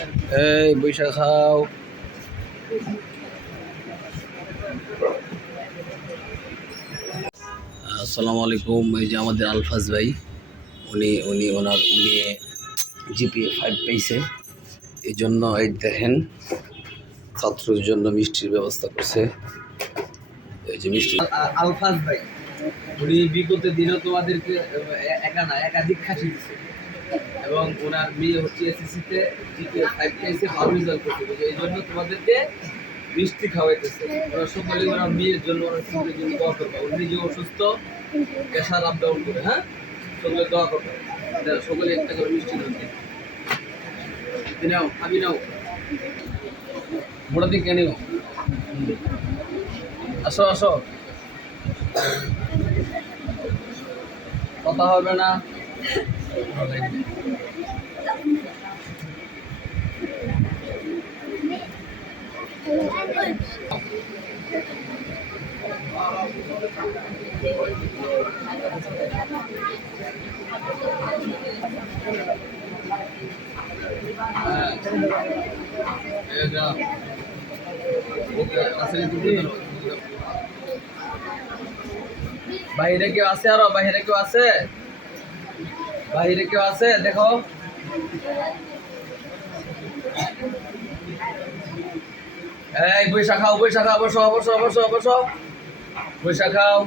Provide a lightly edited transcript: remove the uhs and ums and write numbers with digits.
এই বৈশাখ খাও। আসসালামু আলাইকুম। এই যে আমাদের আলফাজ ভাই, উনি উনি ওনার মেয়ে জিপিএ 5 পেয়েছে, এই জন্য এই দেখেন ছাত্রদের জন্য মিষ্টির ব্যবস্থা করছে। এই যে মিষ্টি আলফাজ ভাই, উনি বিগত দিনও তোমাদেরকে একা না একাধিক খাসি দিচ্ছে, এবং ওনার মেয়ে হচ্ছে এসএসসিতে জিপিএ 5 পেয়েছে, ভালো রেজাল্ট করছে, এই জন্য তোমাদেরকে মিষ্টি খাওয়াইতেছে। ওরা সকলে ওনার মেয়ের জন্য, ওনার ছেলের জন্য দোয়া করবে। উনি নিজে অসুস্থ, প্রেশার আপ ডাউন করে। হ্যাঁ, সকলে দোয়া করবে, সকলে একটা করে মিষ্টি নাও, আমি নাও, বড় দিকে নিও। আসো আসো, কথা হবে না। বাহিরে কেউ আছে? আরো বাহিরে কেউ আছে? বাহিরে কেউ আছে? দেখো, এই বৈশাখ খাও, বৈশাখ খাও, বসো বসো বসো বসো, বৈশাখ খাও।